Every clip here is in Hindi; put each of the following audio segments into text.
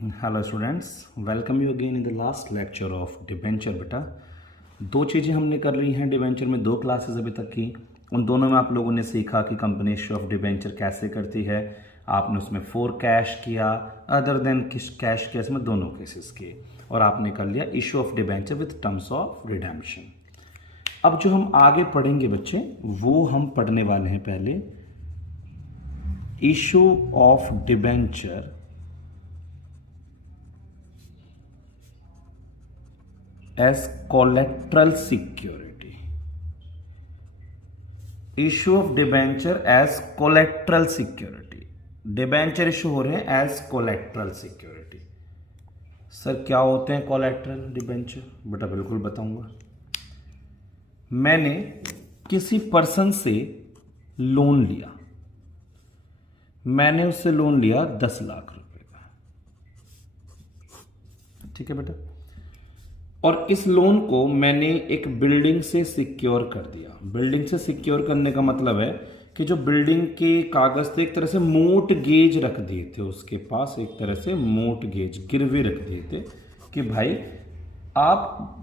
Hello students, welcome you again in the last lecture of debenture. बेटा, दो चीज़ें हमने कर ली हैं डिबेंचर में, दो क्लासेस अभी तक की। उन दोनों में आप लोगों ने सीखा कि कंपनी इशू ऑफ डिबेंचर कैसे करती है। आपने उसमें फोर कैश किया, अदर देन कैश केस में दोनों केसेस किए, और आपने कर लिया issue of debenture with terms of redemption. अब जो हम आगे पढ़ेंगे बच्चे, वो हम पढ़ने वाले हैं पहले issue of debenture as collateral security. Issue of debenture as collateral security. Debenture issue हो रहे हैं एज कोलेट्रल सिक्योरिटी। सर क्या होते हैं कोलेट्रल डिबेंचर? बेटा बिल्कुल बताऊंगा। मैंने किसी पर्सन से लोन लिया, मैंने उससे लोन लिया 10 लाख रुपए का, ठीक है बेटा, और इस लोन को मैंने एक बिल्डिंग से सिक्योर कर दिया। बिल्डिंग से सिक्योर करने का मतलब है कि जो बिल्डिंग के कागज थे, एक तरह से मोट गेज रख दिए थे उसके पास, एक तरह से मोट गेज गिरवी रख दिए थे कि भाई आप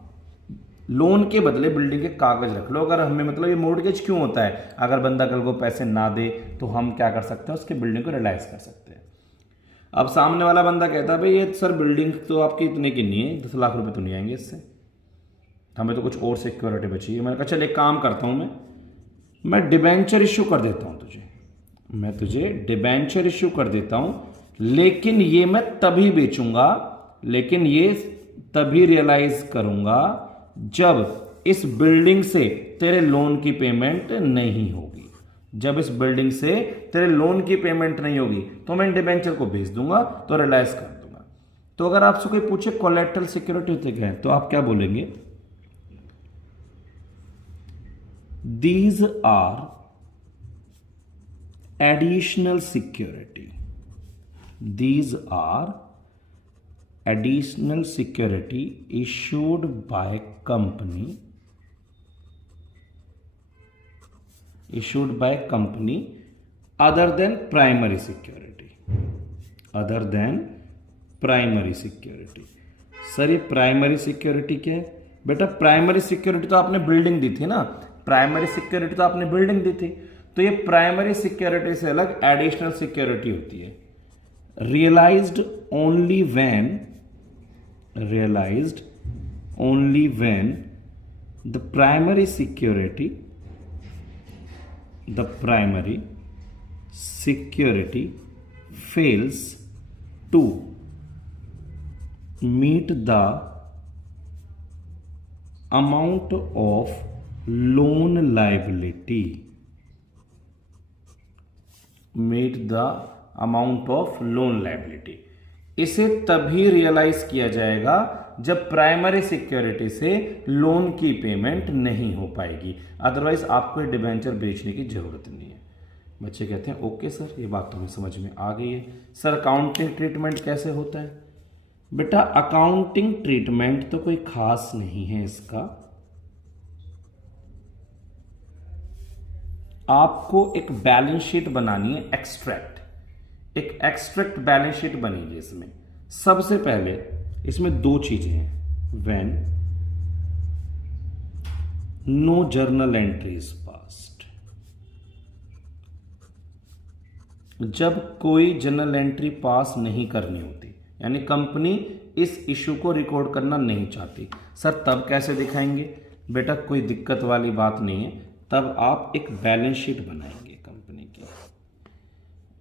लोन के बदले बिल्डिंग के कागज रख लो। अगर हमें मतलब ये मोर्टगेज क्यों होता है? अगर बंदा कल को पैसे ना दे तो हम क्या कर सकते हैं, उसके बिल्डिंग को रियलाइज कर सकते हैं। अब सामने वाला बंदा कहता है भाई ये सर बिल्डिंग तो आपकी इतने की नहीं है, 10 लाख रुपए तो नहीं आएंगे इससे, हमें तो कुछ और सिक्योरिटी बची है। मैंने कहा चल एक काम करता हूं, मैं डिबेंचर इश्यू कर देता हूं तुझे, मैं तुझे डिबेंचर इश्यू कर देता हूं, लेकिन ये मैं तभी बेचूंगा, लेकिन ये तभी रियलाइज करूंगा जब इस बिल्डिंग से तेरे लोन की पेमेंट नहीं होगी। जब इस बिल्डिंग से तेरे लोन की पेमेंट नहीं होगी तो मैं डिबेंचर को भेज दूंगा, तो रियलाइज कर दूंगा। तो अगर आपसे कोई पूछे कोलेट्रल सिक्योरिटी होते क्या है, तो आप क्या बोलेंगे? These are additional security, these are additional security issued by company, issued by company other than primary security, other than primary security। Sir ये प्राइमरी सिक्योरिटी क्या है? बेटा प्राइमरी सिक्योरिटी तो आपने बिल्डिंग दी थी ना, प्राइमरी सिक्योरिटी तो आपने बिल्डिंग दी थी, तो ये प्राइमरी सिक्योरिटी से अलग एडिशनल सिक्योरिटी होती है। realized only when realized only when the primary security fails to meet the amount of loan liability, meet the amount of loan liability। इसे तभी रियलाइज किया जाएगा जब प्राइमरी सिक्योरिटी से लोन की पेमेंट नहीं हो पाएगी, अदरवाइज आपको डिबेंचर बेचने की जरूरत नहीं है। बच्चे कहते हैं ओके सर, ये बात तो हमें समझ में आ गई है। सर अकाउंटिंग ट्रीटमेंट कैसे होता है? बेटा अकाउंटिंग ट्रीटमेंट तो कोई खास नहीं है इसका। आपको एक बैलेंस शीट बनानी है, एक एक्सट्रैक्ट बैलेंस शीट बनेगी। इसमें सबसे पहले इसमें दो चीजें हैं। When no journal entries passed, जब कोई जर्नल एंट्री पास नहीं करनी होती, यानी कंपनी इस इशू को रिकॉर्ड करना नहीं चाहती। सर तब कैसे दिखाएंगे? बेटा कोई दिक्कत वाली बात नहीं है, तब आप एक बैलेंस शीट बनाएंगे कंपनी की।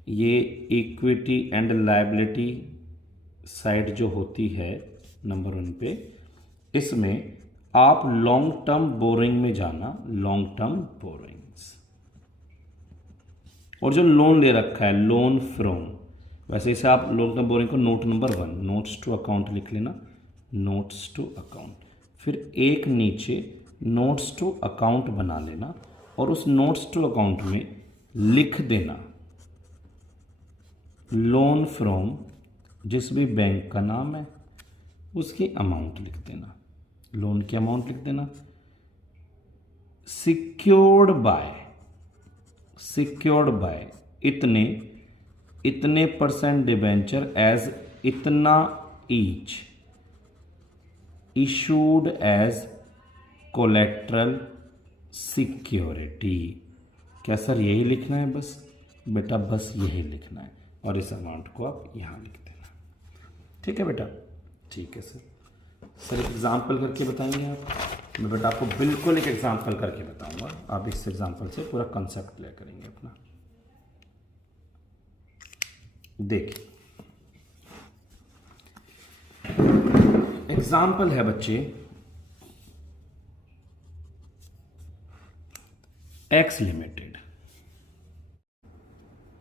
ये इक्विटी एंड लायबिलिटी साइड जो होती है नंबर 1 पे, इसमें आप लॉन्ग टर्म बोरिंग में जाना, लॉन्ग टर्म बोरिंग्स, और जो लोन ले रखा है लोन फ्रॉम, वैसे इसे आप लॉन्ग टर्म बोरिंग को note number 1 notes to account लिख लेना, नोट्स टू अकाउंट, फिर एक नीचे नोट्स टू अकाउंट बना लेना, और उस नोट्स टू अकाउंट में लिख देना लोन फ्रॉम, जिस भी बैंक का नाम है उसकी अमाउंट लिख देना, लोन की अमाउंट लिख देना। सिक्योर्ड बाय इतने इतने परसेंट डिबेंचर एज इतना each issued as collateral security. क्या सर यही लिखना है? बस बेटा बस यही लिखना है और इस अमाउंट को आप यहाँ लिख देना। ठीक है बेटा? ठीक है सर। सर एक एग्जाम्पल करके बताएंगे आप? मैं बेटा आपको बिल्कुल एक एग्जाम्पल करके बताऊंगा, आप इस एग्जाम्पल से पूरा कंसेप्ट क्लियर करेंगे अपना। देखिए एग्जाम्पल है बच्चे, एक्स लिमिटेड।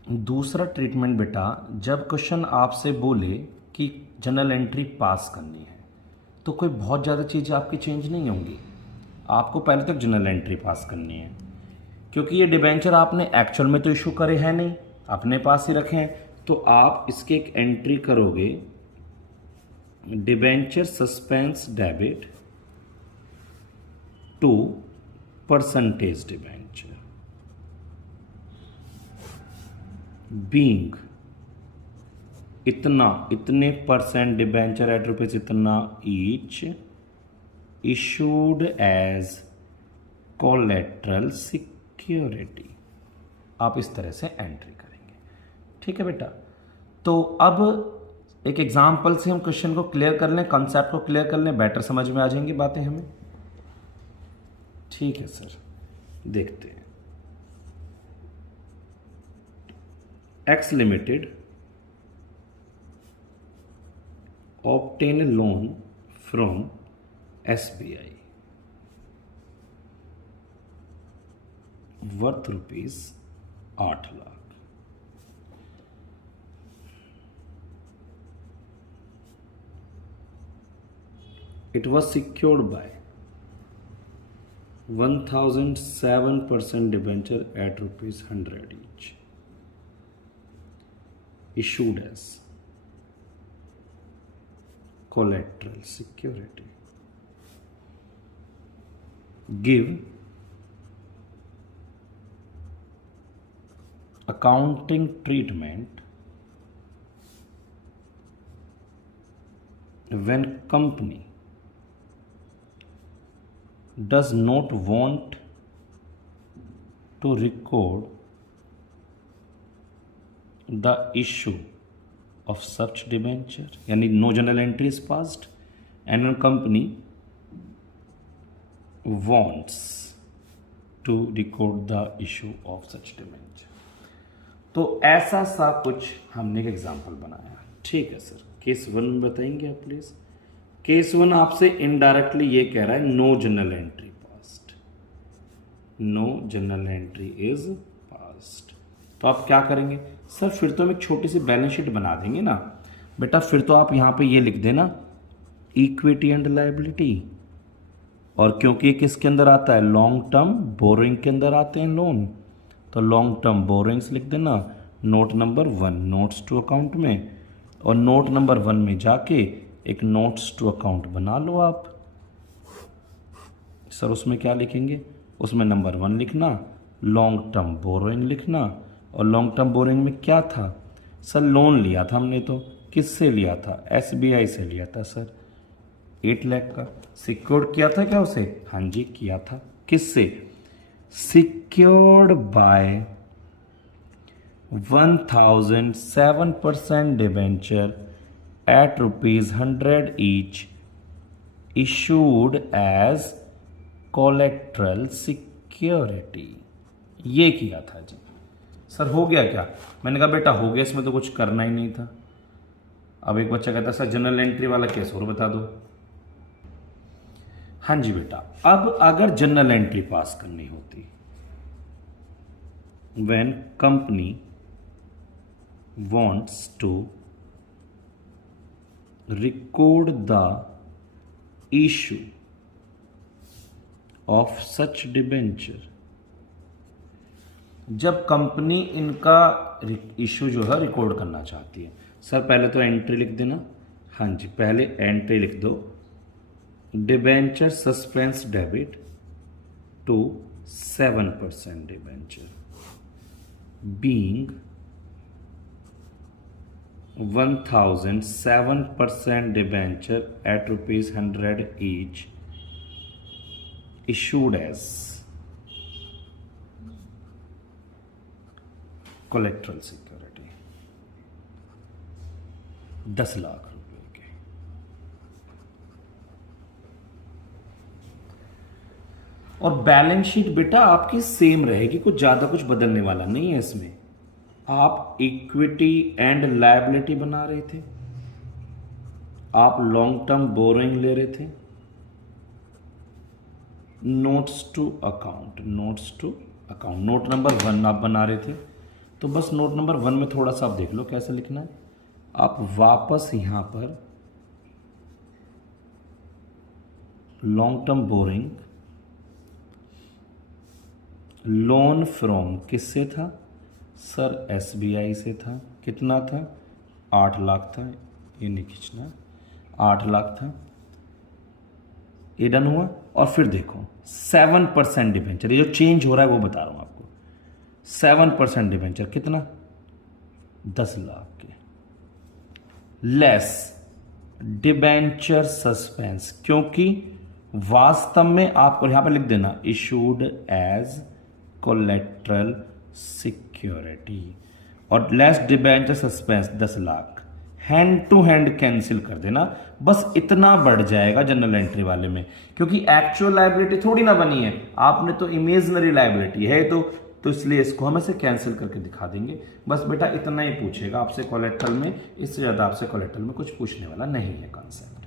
दूसरा ट्रीटमेंट बेटा, जब क्वेश्चन आपसे बोले कि जनरल एंट्री पास करनी है तो कोई बहुत ज़्यादा चीज़ें आपकी चेंज नहीं होंगी। आपको पहले तक जनरल एंट्री पास करनी है, क्योंकि ये डिबेंचर आपने एक्चुअल में तो इशू करे हैं नहीं, अपने पास ही रखे हैं। तो आप इसके एक एंट्री करोगे, debenture suspense debit to percentage debenture being इतना, इतने परसेंट डिबेंचर एट रुपीज इतना each issued as collateral security. आप इस तरह से एंट्री करेंगे। ठीक है बेटा? तो अब एक एग्जांपल से हम क्वेश्चन को क्लियर कर लें, कॉन्सेप्ट को क्लियर कर लें, बेटर समझ में आ जाएंगी बातें हमें। ठीक है सर, देखते हैं। X limited obtain a loan from SBI worth rupees 8 lakh. It was secured by 1007% debenture at rupees 100 each, issued as collateral security. Give accounting treatment when company does not want to record the issue of such debenture, यानी no journal entry is passed and when company wants to record the issue of such debenture। तो ऐसा सा कुछ हमने एक एग्जांपल बनाया। ठीक है सर, केस 1 बताएंगे आप प्लीज। केस 1 आपसे इनडायरेक्टली ये कह रहा है no general entry passed, no general entry is passed. तो आप क्या करेंगे सर? फिर तो हम एक छोटी सी बैलेंस शीट बना देंगे ना बेटा। फिर तो आप यहाँ पे ये लिख देना इक्विटी एंड लायबिलिटी, और क्योंकि ये किसके अंदर आता है? लॉन्ग टर्म बोरोइंग के अंदर आते हैं लोन, तो लॉन्ग टर्म बोरोइंग्स लिख देना। Note number 1 notes to account में, और नोट नंबर 1 में जाके एक नोट्स टू अकाउंट बना लो आप। सर उसमें क्या लिखेंगे? उसमें नंबर 1 लिखना, लॉन्ग टर्म बोरोइंग लिखना, और लॉन्ग टर्म बोरिंग में क्या था? सर लोन लिया था हमने। तो किससे लिया था? SBI से लिया था सर, 8 लाख का। सिक्योर्ड किया था क्या उसे? हाँ जी किया था। किससे? Secured by 1007% debenture at rupees 100 each issued as collateral security. ये किया था जी। सर हो गया क्या? मैंने कहा बेटा हो गया, इसमें तो कुछ करना ही नहीं था। अब एक बच्चा कहता सर जनरल एंट्री वाला केस और बता दो। हाँ जी बेटा, अब अगर जनरल एंट्री पास करनी होती, when company wants to record the issue of such debenture, जब कंपनी इनका इशू जो है रिकॉर्ड करना चाहती है। सर पहले तो एंट्री लिख देना। हाँ जी, पहले एंट्री लिख दो, debenture suspense debit to 7% debenture being 1000 7% debenture at ₹100 each issued as collateral security 10 lakh रुपए के। और बैलेंस शीट बेटा आपकी सेम रहेगी, कुछ ज्यादा कुछ बदलने वाला नहीं है इसमें। आप इक्विटी एंड लायबिलिटी बना रहे थे, आप लॉन्ग टर्म बोरोइंग ले रहे थे, notes to account note number 1 आप बना रहे थे। तो बस नोट नंबर 1 में थोड़ा सा आप देख लो कैसे लिखना है। आप वापस यहां पर long term boring, loan from किससे था सर? SBI से था। कितना था? 8 लाख था। ये नहीं खींचना, 8 लाख था। ये डन हुआ। और फिर देखो 7% डिबेंचर, ये जो चेंज हो रहा है वो बता रहा हूं आपको। 7% डिबेंचर कितना? 10 लाख के। लेस डिबेंचर सस्पेंस, क्योंकि वास्तव में आपको यहां पर लिख देना इशूड एज कोलेट्रल सिक्योरिटी, और less debenture suspense 10 lakh. Hand to hand cancel कर देना, बस इतना बढ़ जाएगा जनरल एंट्री वाले में, क्योंकि एक्चुअल लायबिलिटी थोड़ी ना बनी है, आपने तो इमेजिनरी लायबिलिटी है तो इसलिए इसको हम ऐसे कैंसिल करके दिखा देंगे। बस बेटा इतना ही पूछेगा आपसे कोलेट्रल में, इससे ज्यादा आपसे कोलेट्रल में कुछ पूछने वाला नहीं है कॉन्सेप्ट।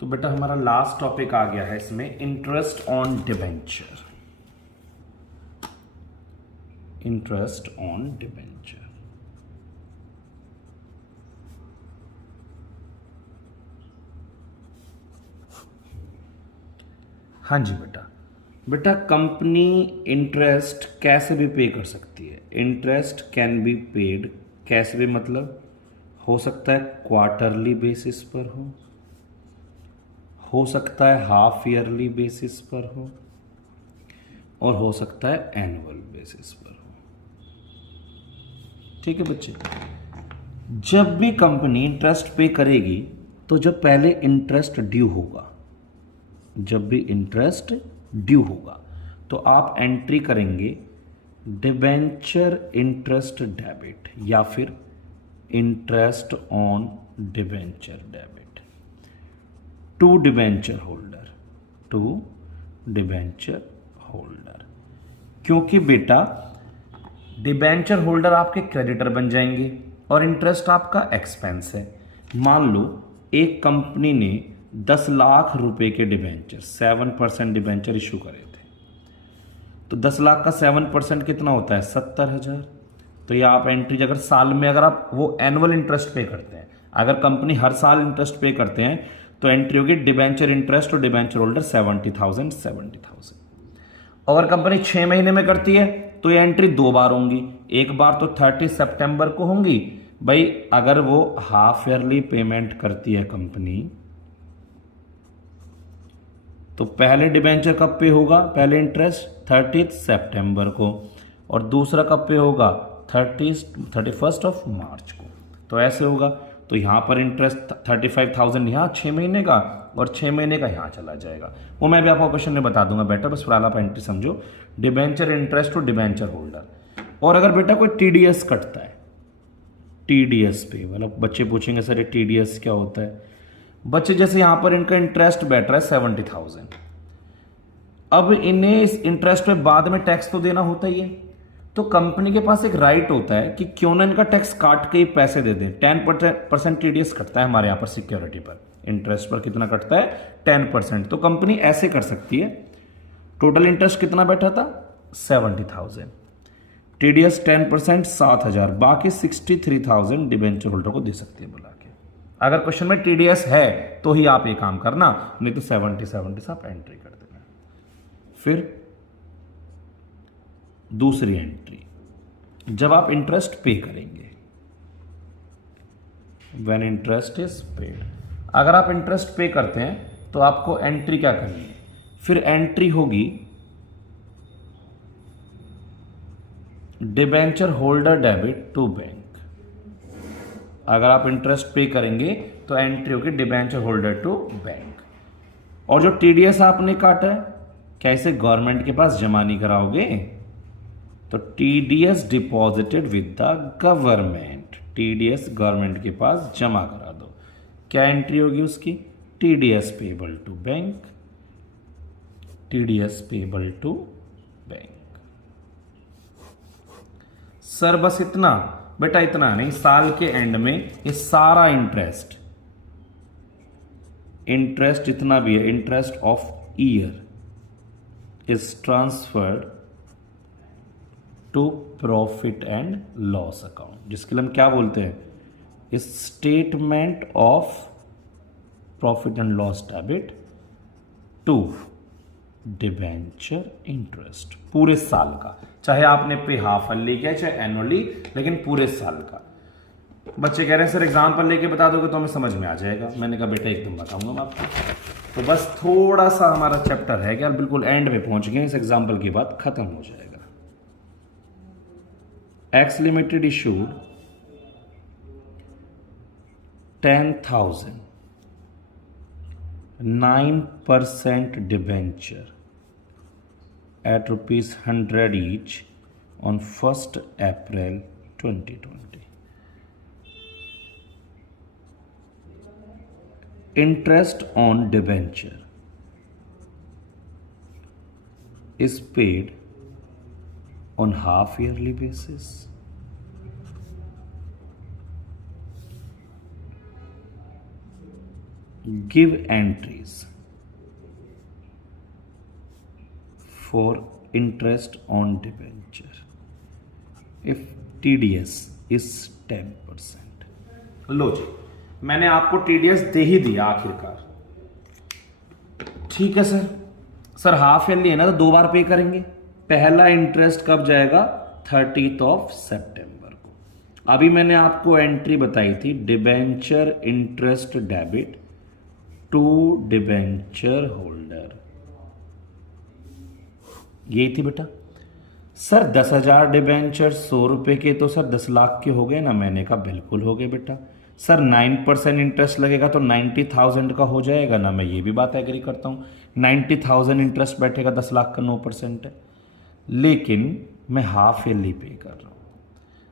तो बेटा हमारा लास्ट टॉपिक आ गया है इसमें, interest on debenture. Interest on debenture, हाँ जी बेटा कंपनी इंटरेस्ट कैसे भी पे कर सकती है। इंटरेस्ट कैन बी पेड, कैसे भी मतलब हो सकता है क्वार्टरली बेसिस पर हो सकता है हाफ ईयरली बेसिस पर हो, और हो सकता है एनुअल बेसिस पर हो। ठीक है बच्चे, जब भी कंपनी इंटरेस्ट पे करेगी तो जब पहले इंटरेस्ट ड्यू होगा, जब भी इंटरेस्ट ड्यू होगा तो आप एंट्री करेंगे डिबेंचर इंटरेस्ट डेबिट या फिर interest on debenture debit to debenture holder. क्योंकि बेटा डिबेंचर होल्डर आपके क्रेडिटर बन जाएंगे और इंटरेस्ट आपका एक्सपेंस है। मान लो एक कंपनी ने 10 लाख रुपए के डिबेंचर 7% डिबेंचर इशू करे थे, तो 10 लाख का 7% कितना होता है? 70,000। तो ये आप एंट्री अगर साल में, अगर आप वो एनुअल इंटरेस्ट पे करते हैं, अगर कंपनी हर साल इंटरेस्ट पे करते हैं तो एंट्री होगी डिबेंचर इंटरेस्ट और डिबेंचर होल्डर 70,000। अगर कंपनी 6 महीने में करती है तो ये एंट्री 2 बार होंगी, एक बार तो 30 सितंबर को होंगी। भाई अगर वो हाफ ईयरली पेमेंट करती है कंपनी तो पहले डिबेंचर कब पे होगा? पहले इंटरेस्ट 30 सितंबर को, और दूसरा कब पे होगा? 31 मार्च को। तो ऐसे होगा। तो यहां पर इंटरेस्ट 35,000 यहां 6 महीने का, और 6 महीने का यहां चला जाएगा। वो मैं भी आपको क्वेश्चन में बता दूंगा बेटा, बस फिलहाल आप एंट्री समझो। डिबेंचर इंटरेस्ट और डिबेंचर होल्डर। और अगर बेटा कोई टीडीएस कटता है, टीडीएस पे, मतलब बच्चे पूछेंगे सर ये टीडीएस क्या होता है? बच्चे जैसे यहां पर इनका इंटरेस्ट बैठ रहा है 70,000, अब इन्हें इस इंटरेस्ट पे बाद में टैक्स तो देना होता ही है, तो कंपनी के पास एक राइट होता है कि क्यों ना इनका टैक्स काट के ही पैसे दे दें। 10% टीडीएस कटता है हमारे यहां पर सिक्योरिटी पर, इंटरेस्ट पर कितना कटता है? 10%। तो कंपनी ऐसे कर सकती है, टोटल इंटरेस्ट कितना बैठा था? 70,000, टीडीएस 10% 7,000, बाकी 63,000 डिबेंचर होल्डर को दे सकती है बुला के। अगर क्वेश्चन में टीडीएस है तो ही आप ये काम करना, नहीं तो 70 से आप एंट्री कर देना। फिर दूसरी एंट्री, जब आप इंटरेस्ट पे करेंगे, व्हेन इंटरेस्ट इज पेड, अगर आप इंटरेस्ट पे करते हैं तो आपको एंट्री क्या करनी है? फिर एंट्री होगी debenture holder debit to bank. अगर आप इंटरेस्ट पे करेंगे तो एंट्री होगी डिबेंचर होल्डर टू बैंक। और जो टीडीएस आपने काटा है, क्या इसे गवर्नमेंट के पास जमा नहीं कराओगे? तो TDS deposited with the government, TDS government के पास जमा करा दो। क्या एंट्री होगी उसकी? TDS payable to bank, TDS payable to bank. Sir बस इतना? बेटा इतना नहीं, साल के एंड में ये सारा इंटरेस्ट जितना भी है, interest of year is transferred to profit and loss account, जिसके लिए हम क्या बोलते हैं? इस statement of profit and loss debit to debenture interest, पूरे साल का, चाहे आपने पे हाफ ईयरली किया चाहे एनुअली, लेकिन पूरे साल का। बच्चे कह रहे हैं सर एग्जाम्पल लेके बता दोगे तो हमें समझ में आ जाएगा। मैंने कहा बेटा एकदम बताऊंगा मैं आपको। तो बस थोड़ा सा हमारा चैप्टर है क्या, बिल्कुल एंड में पहुंच गए, इस एग्जाम्पल की बात खत्म हो जाएगा। X limited issued 10,000 9% debenture at ₹100 each on 1st April 2020. Interest on debenture is paid on half yearly basis. Give entries for interest on debenture if TDS is 10%. लो जी, मैंने आपको TDS दे ही दिया आखिरकार। ठीक है सर, सर हाफ ईयरली है ना तो 2 बार पे करेंगे। पहला इंटरेस्ट कब जाएगा? 30 सितंबर को। अभी मैंने आपको एंट्री बताई थी, debenture interest debit to debenture holder, यही थी बेटा। सर 10,000 डिबेंचर 100 रुपए के, तो सर 10 लाख के हो गए ना? मैंने कहा बिल्कुल हो गए बेटा। सर 9% इंटरेस्ट लगेगा तो 90,000 का हो जाएगा ना? मैं ये भी बात एग्री करता हूँ, 90,000 इंटरेस्ट बैठेगा, 10 लाख का 9% है। लेकिन मैं हाफ ईयरली पे कर रहा हूँ।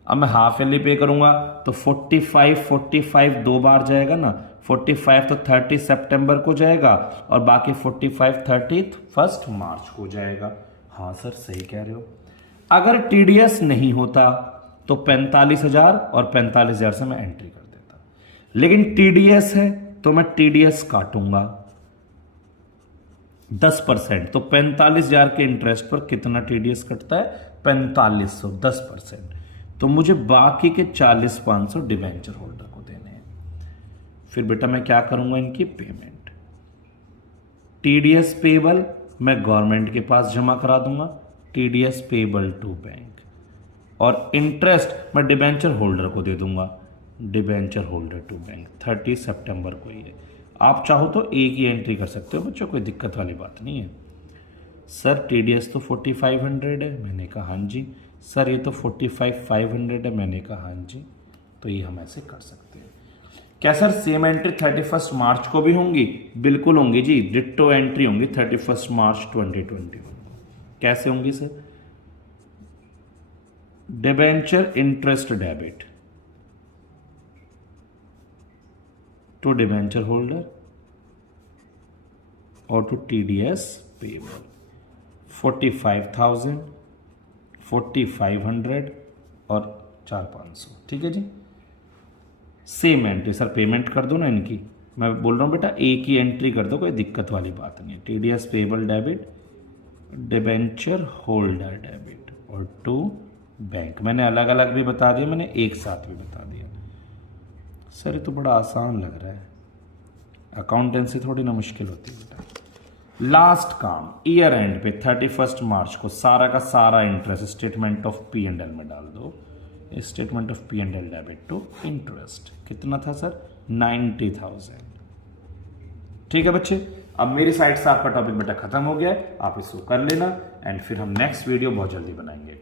अब मैं हाफ ईयरली पे करूंगा तो 45 2 बार जाएगा ना, 45 तो 30 सितंबर को जाएगा और बाकी 45 31 मार्च को जाएगा। हाँ सर सही कह रहे हो। अगर टीडीएस नहीं होता तो 45,000 और 45,000 से मैं एंट्री कर देता, लेकिन टीडीएस है तो मैं टीडीएस काटूंगा 10%, तो 45,000 के इंटरेस्ट पर कितना टीडीएस कटता है? 4500, 10%। तो मुझे बाकी के 40,500 डिवेंचर होल्डर को देने हैं। फिर बेटा मैं क्या करूंगा? इनकी पेमेंट, टीडीएस पेबल मैं गवर्नमेंट के पास जमा करा दूंगा, टीडीएस पेबल टू बैंक, और इंटरेस्ट मैं डिबेंचर होल्डर को दे दूंगा, डिबेंचर होल्डर टू बैंक। 30 सितंबर को ही है। आप चाहो तो एक ही एंट्री कर सकते हो बच्चों, कोई दिक्कत वाली बात नहीं है। सर टीडीएस तो 4500 है, मैंने कहा हाँ जी। सर ये तो 45,500 है, मैंने कहा हाँ जी। तो ये हम ऐसे कर सकते हैं। क्या सर सेम एंट्री 31 मार्च को भी होंगी? बिल्कुल होंगी जी, डिट्टो एंट्री होंगी 31 मार्च 2021। कैसे होंगी sir? Debenture interest debit to debenture holder और टू टीडीएस पेबल 45,000, 4,500 और 4,500। ठीक है जी, सेम एंट्री। सर पेमेंट कर दो ना इनकी, मैं बोल रहा हूँ बेटा एक ही एंट्री कर दो, कोई दिक्कत वाली बात नहीं। TDS payable debit, debenture holder debit और टू बैंक। मैंने अलग अलग भी बता दिया, मैंने एक साथ भी बता दिया। सर ये तो बड़ा आसान लग रहा है, अकाउंटेंसी थोड़ी ना मुश्किल होती है बेटा। लास्ट काम, ईयर एंड पे 31 मार्च को सारा का सारा interest statement of P and L में डाल दो। Statement of P and L debit to interest कितना था सर? 90,000। ठीक है बच्चे, अब मेरी साइड से आपका टॉपिक बेटा खत्म हो गया है, आप इसको कर लेना एंड फिर हम नेक्स्ट वीडियो बहुत जल्दी बनाएंगे।